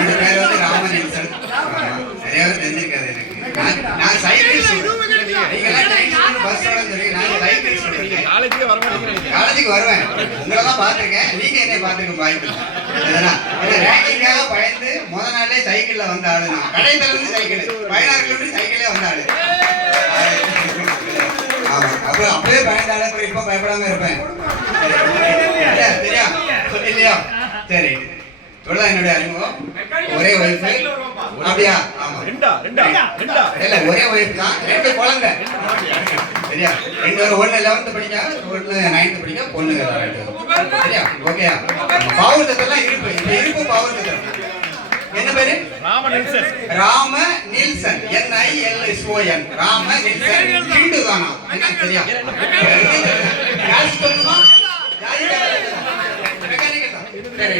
இந்த பேர் வந்து ராமநீல்சன். நிறைய பேர் தெரிஞ்சிருக்காது எனக்கு. நான் சைக்கிள் காலேஜுக்கு வருவேன். உங்களை தான் பார்த்துருக்கேன். நீங்க என்ன பார்த்துருக்க வாய்ப்பு ரேங்கிங்காக பயந்து முத நாளே சைக்கிள்ல வந்த ஆளு நான். கடையில இருந்து சைக்கிள் 16 கிலோமீட்டர் சைக்கிளே வந்த ஆளு. ஆமா, அப்ப அப்பவே பயந்தால இப்ப பயப்படாம இருப்பேன். தெரியா இல்லையா? சரி, இவ்வளவுதான் என்னுடைய அறிமுகம். ஒரே ஒய்ஃபு. அப்படியா? ஆமா, இல்ல ஒரே ஒய்ஃப் தான். 2 குழந்தை. சரியா? 2 ஒண்ணு 11th படிக்க, ஒண்ணு 9th படிக்க, பொண்ணுங்க. சரியா? ஓகேயா? பௌர்ணத்தெல்லாம் இருப்பு. இப்ப இருப்பு பௌர்ணத்தம். என்ன பேரு? ராமநீல்சன். ராமநீல்சன். NILSON. ராமநீல்சன். ஹிந்து தானா? என்ன சரியா? யாருக்கு சொல்லுமா? சரி,